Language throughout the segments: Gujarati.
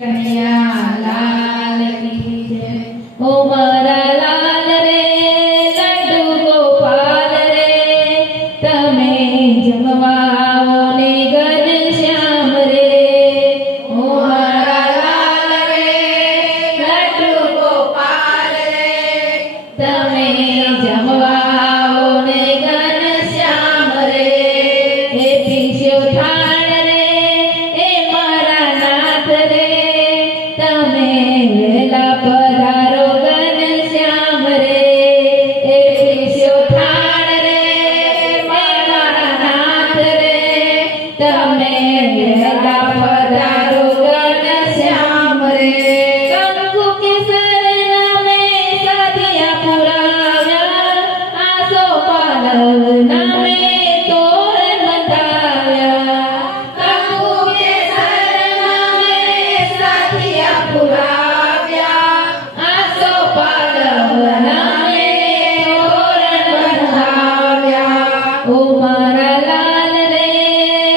કનૈયા લાલ કી જય। ઓ મારા લાલ રે લડ્ડુ ગોપાલ રે, તમે જમવા આવો ને ઘનશ્યામ રે। ઓ મારા લાલ રે લડ્ડુ ગોપાલ રે, તમે જમવા આવો ને ઘનશ્યામ રે। એ પીસ્યો થાળ રે એ મારા નાથ રે, તમે વહેલા પધારો ઘનશ્યામ રે। એ પીસ્યો થાળ રે મારા નાથ રે, તમે વહેલા પધારો ઘનશ્યામ રે। કંકુ કેસર નામે સાધિયા પુરાવ્યા, આસો પાલવ નામે તોરણ બંધાવ્યા। કંકુ કેસર નામે સાધિયા પુરાવ્યા, આસો પાલવ નામે તોરણ બંધાવ્યા। ઓ મારા લાલ રે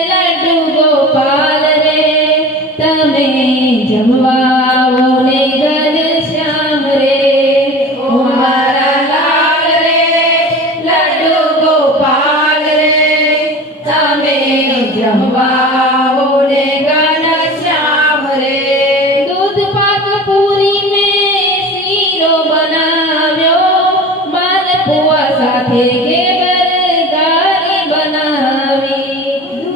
લડ્ડુ ગોપાલ રે, તમે જમવા આવો ને ઘનશ્યામ રે। ઓ મારા લાલ રે લડ્ડુ ગોપાલ રે, તમે જમવા આવો ને ઘનશ્યામ રે। દૂધ પાક પૂરી ને શીરો બનાવ્યો, માલપુઆ સાથે ઘેવર ગારી બનાવી।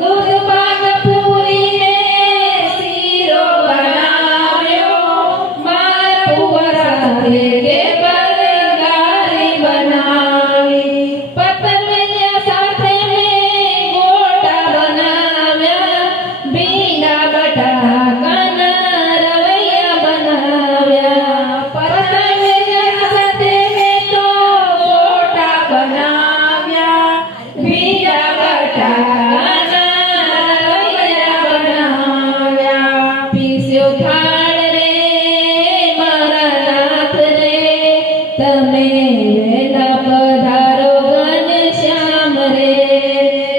દૂધ પાક પૂરી ને શીરો બનાવ્યો, માલપુઆ સાથે ઘેવર ગારી બનાવી। પતંગિયા સાથે મેં ગોટા બનાવ્યા, ભીંડા બટાકાના રવૈયા બનાવ્યા। પતંગિયા સાથે મેં તો ગોટા બનાવ્યા, ભીંડા બટાકાના રવૈયા બનાવ્યા। પીસ્યો થાળ રે મારા નાથ રે, તમે વહેલા પધારો ઘનશ્યામ રે।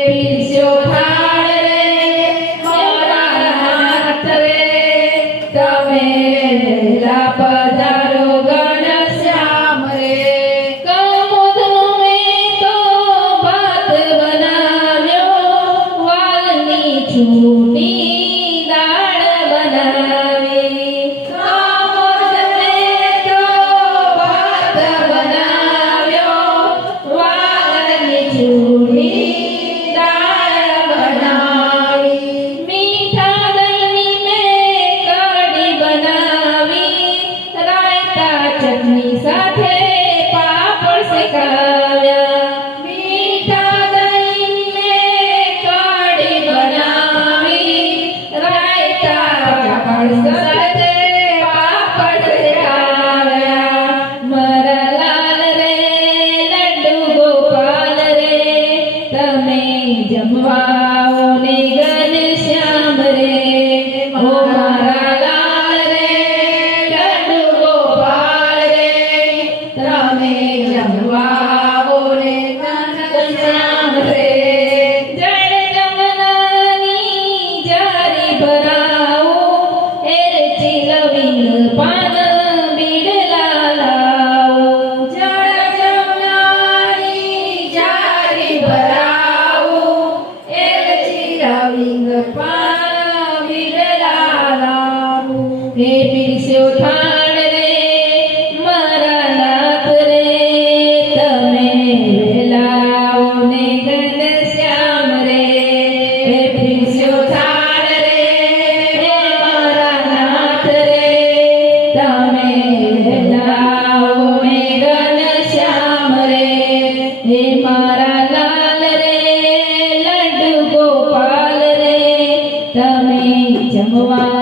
પીસ્યો થાળ રે મારા નાથ રે, તમે વહેલા પધારો ઘનશ્યામ રે। કમોદનો મેં તો ભાત બનાવ્યો, વાલની છૂટી દાળ બનાવી। કમોદ મેં તો ભાત બનાવ્યો, વાલની છૂટી દાળ બનાવી। મીઠા દહીંની મેં કઢી બનાવી, રાયતા ચટણી સાથે પાપડ શેકાવ્યા। મીઠા દહીંની મેં કઢી બનાવી, રાયતા ચટણી સાથે પાપડ શેકાવ્યા। મારા લાલ રે લડ્ડુ ગોપાલ રે, તમે જમવા આવો ને ઘનશ્યામ રે। ઓ મારા લાલ રે લડ્ડુ ગોપાલ રે, તમે જમવા આવો ને ઘનશ્યામ રે। જળ જમનાની જારી ભરાવું, એરચી લવિંગ પાન બીડલા લાવું। જળ જમનાની જારી ભરાવું, એરચી લવિંગ પાન બીડલા લાવું। હે પીસ્યો થાળ રે મારા નાથ રે, તમે વહેલા આવો ને ઘનશ્યામ રે। હે પીસ્યો થાળ રે મારા નાથ રે, તમે વહેલા આવો ને ઘનશ્યામ રે। હે મારા લાલ રે લડ્ડુ ગોપાલ રે, તમે જમવા